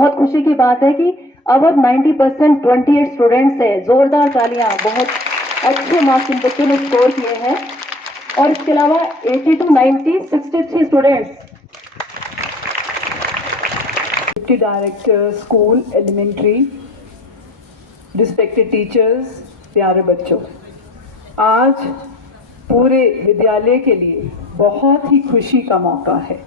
बहुत खुशी की बात है कि अब 90% 28 स्टूडेंट्स है। जोरदार तालियां, बहुत अच्छे मार्क्स इन बच्चों ने स्कोर किए हैं। और इसके अलावा 80 to 90 63 students. Deputy director school elementary, respected teachers, प्यारे बच्चों, आज पूरे विद्यालय के लिए बहुत ही खुशी का मौका है।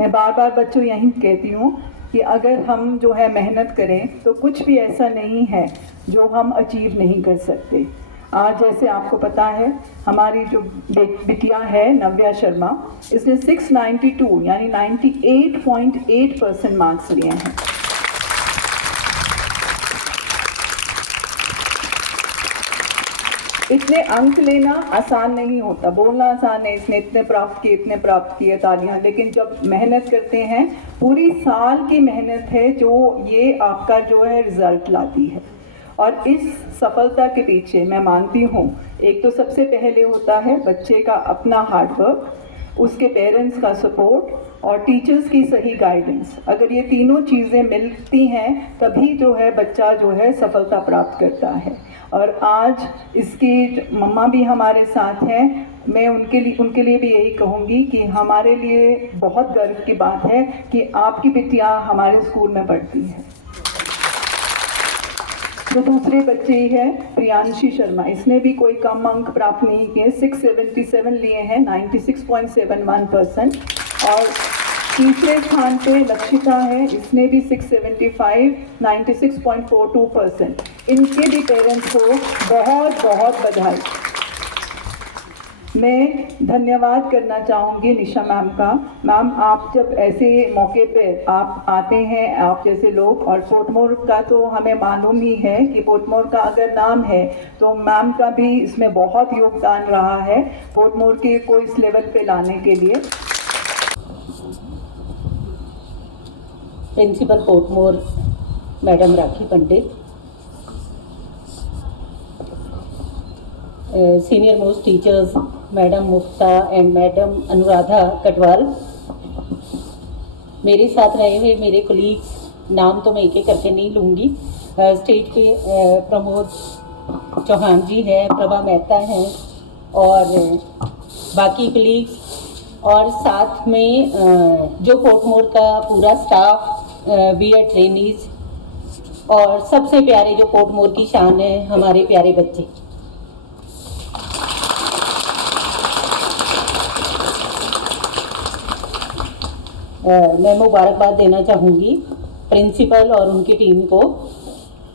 मैं बार बार बच्चों यही कहती हूँ कि अगर हम जो है मेहनत करें तो कुछ भी ऐसा नहीं है जो हम अचीव नहीं कर सकते। आज जैसे आपको पता है हमारी जो बिटिया है नव्या शर्मा, इसने 692 यानी 98.8% मार्क्स लिए हैं। इतने अंक लेना आसान नहीं होता, बोलना आसान है इसने इतने प्राप्त किए, इतने प्राप्त किए, तालियां, लेकिन जब मेहनत करते हैं पूरी साल की मेहनत है जो ये आपका जो है रिजल्ट लाती है। और इस सफलता के पीछे मैं मानती हूँ एक तो सबसे पहले होता है बच्चे का अपना हार्डवर्क, उसके पेरेंट्स का सपोर्ट और टीचर्स की सही गाइडेंस। अगर ये तीनों चीज़ें मिलती हैं तभी जो है बच्चा जो है सफलता प्राप्त करता है। और आज इसकी मम्मा भी हमारे साथ हैं। मैं उनके लिए भी यही कहूँगी कि हमारे लिए बहुत गर्व की बात है कि आपकी बिटिया हमारे स्कूल में पढ़ती है। जो दूसरे बच्चे है प्रियांशी शर्मा, इसने भी कोई कम अंक प्राप्त नहीं किए, 677 लिए हैं, 96.71%। और तीसरे स्थान पे लक्षिता है, इसने भी 675, 96.42%। इनके भी पेरेंट्स को बहुत बहुत बधाई। मैं धन्यवाद करना चाहूँगी निशा मैम का। मैम, आप जब ऐसे मौके पे आप आते हैं, आप जैसे लोग, और पोर्टमोर का तो हमें मालूम ही है कि पोर्टमोर का अगर नाम है तो मैम का भी इसमें बहुत योगदान रहा है पोर्टमोर के को इस लेवल पे लाने के लिए। Principal Portmore madam Rakhi Pandit, senior most teachers madam Mukta and madam Anuradha Katwal, मेरे साथ रहे हुए मेरे कोलीग्स, नाम तो मैं एक एक करके नहीं लूँगी। स्टेज पे प्रमोद चौहान जी हैं, प्रभा मेहता हैं और बाकी कोलीग्स, और साथ में जो पोर्टमोर का पूरा स्टाफ, बीएड ट्रेनीज, और सबसे प्यारे जो पोर्टमोर की शान है हमारे प्यारे बच्चे। मैं मुबारकबाद देना चाहूँगी प्रिंसिपल और उनकी टीम को,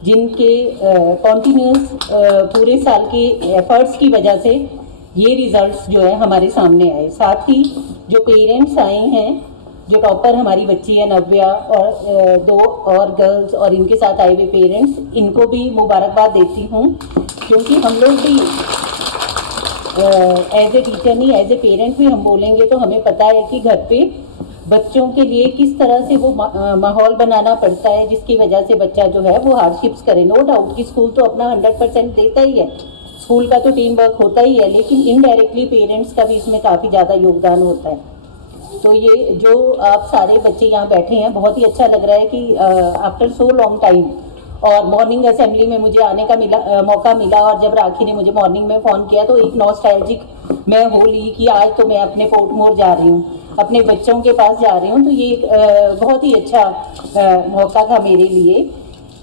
जिनके कॉन्टिन्यूस पूरे साल के एफर्ट्स की वजह से ये रिजल्ट्स जो है हमारे सामने आए। साथ ही जो पेरेंट्स आए हैं, जो टॉपर हमारी बच्ची है नव्या, और 2 और गर्ल्स, और इनके साथ आए हुए पेरेंट्स, इनको भी मुबारकबाद देती हूँ, क्योंकि हम लोग भी एज ए टीचर नहीं, एज ए पेरेंट भी हम बोलेंगे तो हमें पता है कि घर पे बच्चों के लिए किस तरह से वो माहौल बनाना पड़ता है, जिसकी वजह से बच्चा जो है वो हार्डशिप्स करे। नो डाउट कि स्कूल तो अपना 100% देता ही है, स्कूल का तो टीम वर्क होता ही है, लेकिन इनडायरेक्टली पेरेंट्स का भी इसमें काफ़ी ज़्यादा योगदान होता है। तो ये जो आप सारे बच्चे यहाँ बैठे हैं, बहुत ही अच्छा लग रहा है कि आफ्टर सो लॉन्ग टाइम, और मॉर्निंग असेंबली में मुझे आने का मौका मिला, और जब राखी ने मुझे मॉर्निंग में फ़ोन किया तो एक नॉस्टैल्जिक मैं हो ली कि आज तो मैं अपने पोर्टमोर जा रही हूँ, अपने बच्चों के पास जा रही हूँ। तो ये बहुत ही अच्छा मौका था मेरे लिए।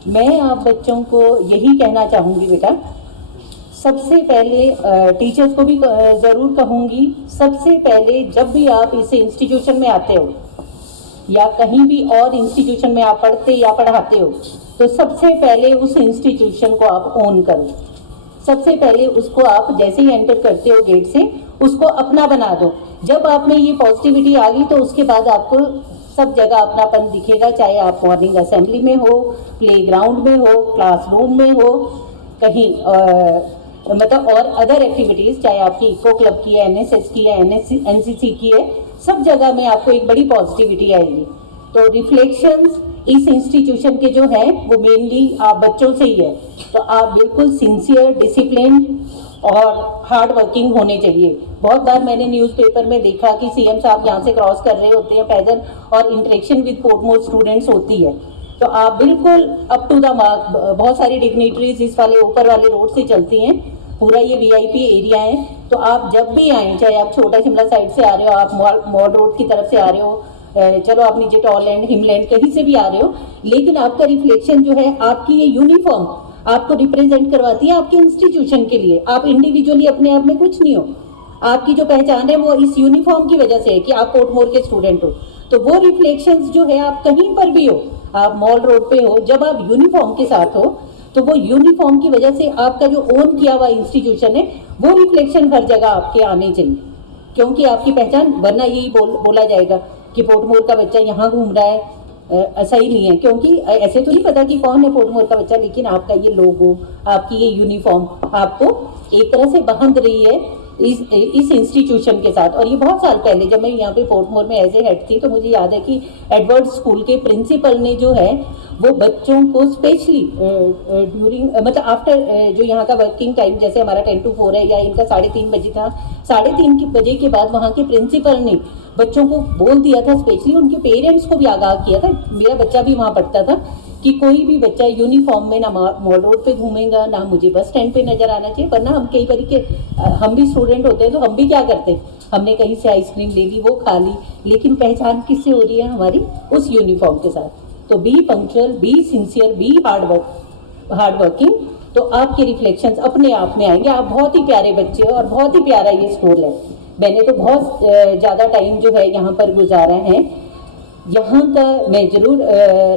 मैं आप बच्चों को यही कहना चाहूँगी, बेटा, सबसे पहले टीचर्स को भी ज़रूर कहूँगी, सबसे पहले जब भी आप इस इंस्टीट्यूशन में आते हो या कहीं भी और इंस्टीट्यूशन में आप पढ़ते या पढ़ाते हो, तो सबसे पहले उस इंस्टीट्यूशन को आप ओन करो। सबसे पहले उसको आप जैसे ही एंटर करते हो गेट से, उसको अपना बना दो। जब आप में ये पॉजिटिविटी आ गई तो उसके बाद आपको सब जगह अपनापन दिखेगा, चाहे आप मॉर्निंग असेंबली में हो, प्लेग्राउंड में हो, क्लासरूम में हो, कहीं मतलब और अदर एक्टिविटीज़, चाहे आपकी इको क्लब की है, एनएसएस की है, एनसीसी की है, सब जगह में आपको एक बड़ी पॉजिटिविटी आएगी। तो रिफ्लेक्शंस इस इंस्टीट्यूशन के जो हैं वो मेनली आप बच्चों से ही है। तो आप बिल्कुल सिंसियर, डिसिप्लिन और हार्ड वर्किंग होने चाहिए। बहुत बार मैंने न्यूज़पेपर में देखा कि सीएम साहब यहाँ से क्रॉस कर रहे होते हैं पैदल, और इंटरेक्शन विद पोर्टमोर स्टूडेंट्स होती है, तो आप बिल्कुल अप टू द मार्क, बहुत सारी डिग्निटरीज इस वाले ऊपर वाले रोड से चलती हैं, पूरा ये वीआईपी एरिया है। तो आप जब भी आएँ, चाहे आप छोटा शिमला साइड से आ रहे हो, आप मॉल रोड की तरफ से आ रहे हो, चलो आप नीचे टॉलैंड हिमलैंड कहीं से भी आ रहे हो, लेकिन आपका रिफ्लेक्शन जो है, आपकी ये यूनिफॉर्म आपको रिप्रेजेंट करवाती है आपके इंस्टीट्यूशन के लिए। आप इंडिविजुअली अपने आप में कुछ नहीं हो, आपकी जो पहचान है वो इस यूनिफॉर्म की वजह से है कि आप पोर्टमोर के स्टूडेंट हो। तो वो रिफ्लेक्शंस जो है, आप कहीं पर भी हो, आप मॉल रोड पे हो, जब आप यूनिफॉर्म के साथ हो, तो वो यूनिफॉर्म की वजह से आपका जो ओन किया हुआ इंस्टीट्यूशन है, वो रिफ्लेक्शन हर जगह आपके आने चाहिए, क्योंकि आपकी पहचान, वरना यही बोला जाएगा कि पोर्टमोर का बच्चा यहाँ घूम रहा है, सही नहीं है, क्योंकि ऐसे तो नहीं पता कि कौन है पोर्टमोर का बच्चा, लेकिन आपका ये लोगो, आपकी ये यूनिफॉर्म आपको एक तरह से बांध रही है इस इंस्टीट्यूशन के साथ। और ये बहुत साल पहले जब मैं यहाँ पे पोर्टमोर में एज ए हेड थी, तो मुझे याद है कि एडवर्ड स्कूल के प्रिंसिपल ने जो है वो बच्चों को स्पेशली ड्यूरिंग, मतलब आफ्टर जो यहाँ का वर्किंग टाइम, जैसे हमारा 10 to 4 है या इनका 3:30 बजे था, 3:30 बजे के बाद वहाँ के प्रिंसिपल ने बच्चों को बोल दिया था, स्पेशली उनके पेरेंट्स को भी आगाह किया था, मेरा बच्चा भी वहाँ पढ़ता था, कि कोई भी बच्चा यूनिफॉर्म में ना मॉल रोड पे घूमेगा, ना मुझे बस स्टैंड पे नजर आना चाहिए। वरना हम कई बार के हम भी स्टूडेंट होते हैं, तो हम भी क्या करते हैं, हमने कहीं से आइसक्रीम ले ली, वो खा ली, लेकिन पहचान किससे हो रही है हमारी, उस यूनिफॉर्म के साथ। तो be punctual, be sincere, be hard working, तो आपके रिफ्लेक्शंस अपने आप में आएंगे। आप बहुत ही प्यारे बच्चे हो और बहुत ही प्यारा ये स्कूल है। मैंने तो बहुत ज़्यादा टाइम जो है यहाँ पर गुजारा है। यहाँ का मैं जरूर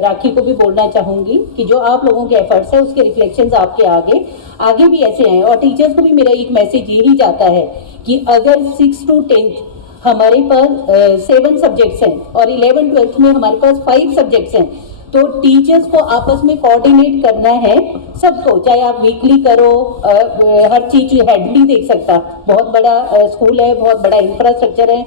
राखी को भी बोलना चाहूँगी कि जो आप लोगों के एफर्ट्स है, उसके रिफ्लेक्शंस आपके आगे भी ऐसे हैं। और टीचर्स को भी मेरा एक मैसेज यही जाता है कि अगर 6 to 10 हमारे पास 7 सब्जेक्ट्स हैं और 11th-12th में हमारे पास 5 सब्जेक्ट्स हैं, तो टीचर्स को आपस में कोऑर्डिनेट करना है सबको, चाहे आप वीकली करो, हर चीज हेड नहीं देख सकता, बहुत बड़ा स्कूल है, बहुत बड़ा इंफ्रास्ट्रक्चर है,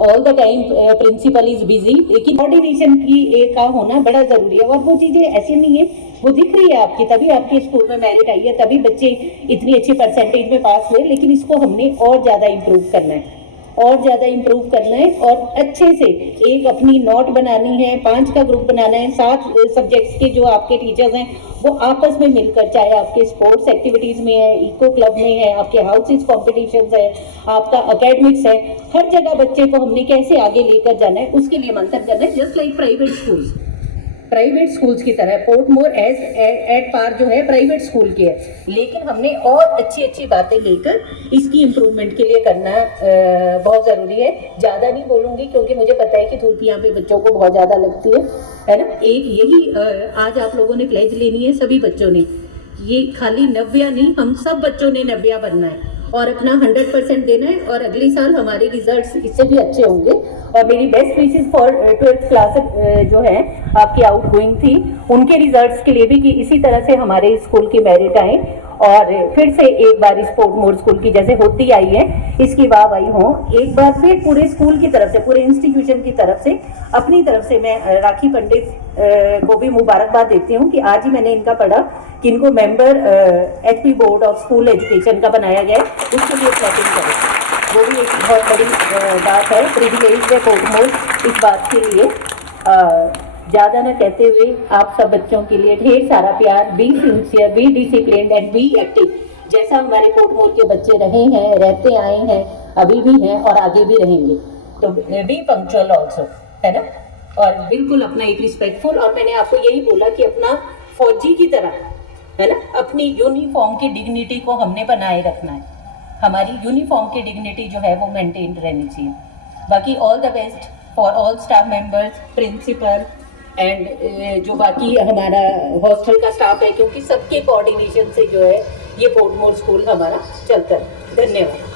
all the time principal is busy, लेकिन कोऑर्डिनेशन की का होना बड़ा जरूरी है। और वो चीजें ऐसी नहीं है, वो दिख रही है आपकी, तभी आपके स्कूल में मेरिट आई है, तभी बच्चे इतनी अच्छी परसेंटेज में पास हुए, लेकिन इसको हमने और ज्यादा इम्प्रूव करना है, और ज़्यादा इम्प्रूव करना है, और अच्छे से एक अपनी नोट बनानी है, 5 का ग्रुप बनाना है, 7 सब्जेक्ट्स के जो आपके टीचर्स हैं वो आपस में मिलकर, चाहे आपके स्पोर्ट्स एक्टिविटीज़ में है, इको क्लब में है, आपके हाउसेस कॉम्पिटिशन्स है, आपका एकेडमिक्स है, हर जगह बच्चे को हमने कैसे आगे लेकर जाना है, उसके लिए मंथन करना है। जस्ट लाइक प्राइवेट स्कूल्स की तरह पोर्टमोर एट पार जो है प्राइवेट स्कूल की है, लेकिन हमने और अच्छी बातें लेकर इसकी इम्प्रूवमेंट के लिए करना बहुत ज़रूरी है। ज़्यादा नहीं बोलूँगी क्योंकि मुझे पता है कि धूप यहाँ पे बच्चों को बहुत ज़्यादा लगती है ना। एक यही आज आप लोगों ने प्लेज लेनी है, सभी बच्चों ने, ये खाली नव्या नहीं, हम सब बच्चों ने नव्या बनना है और अपना 100% देना है, और अगले साल हमारे रिजल्ट्स इससे भी अच्छे होंगे। और मेरी best wishes for 12th class जो है आपकी आउट गोइंग थी, उनके रिजल्ट्स के लिए भी कि इसी तरह से हमारे स्कूल की मेरिट आए, और फिर से एक बार इस पोर्टमोर स्कूल की जैसे होती आई है इसकी वाहवाही हो। एक बार फिर पूरे स्कूल की तरफ से, पूरे इंस्टीट्यूशन की तरफ से, अपनी तरफ से मैं राखी पंडित को भी मुबारकबाद देती हूँ कि आज ही मैंने इनका पढ़ा कि इनको member HP board of school education का बनाया गया है, उसके लिए क्लैपिंग करें। वो भी एक बहुत बड़ी बात है, प्रिविलेज है पोर्टमोर इस बात के लिए। ज़्यादा न कहते हुए आप सब बच्चों के लिए ढेर सारा प्यार। Be sincere, be disciplined and be active, जैसा हमारे पोर्टमोर के बच्चे रहे हैं, रहते आए हैं, अभी भी हैं और आगे भी रहेंगे। तो बी पंक्चुअल ऑल्सो, है ना, और बिल्कुल अपना एक रिस्पेक्टफुल, और मैंने आपको यही बोला कि अपना फौजी की तरह, है ना, अपनी यूनिफॉर्म की डिग्निटी को हमने बनाए रखना है। हमारी यूनिफॉर्म की डिग्निटी जो है वो मेंटेन रहनी चाहिए। बाकी all the best for all staff members, principal and जो बाकी हमारा हॉस्टल का स्टाफ है, क्योंकि सबके कोऑर्डिनेशन से जो है ये पोर्टमोर स्कूल हमारा चलता है। धन्यवाद।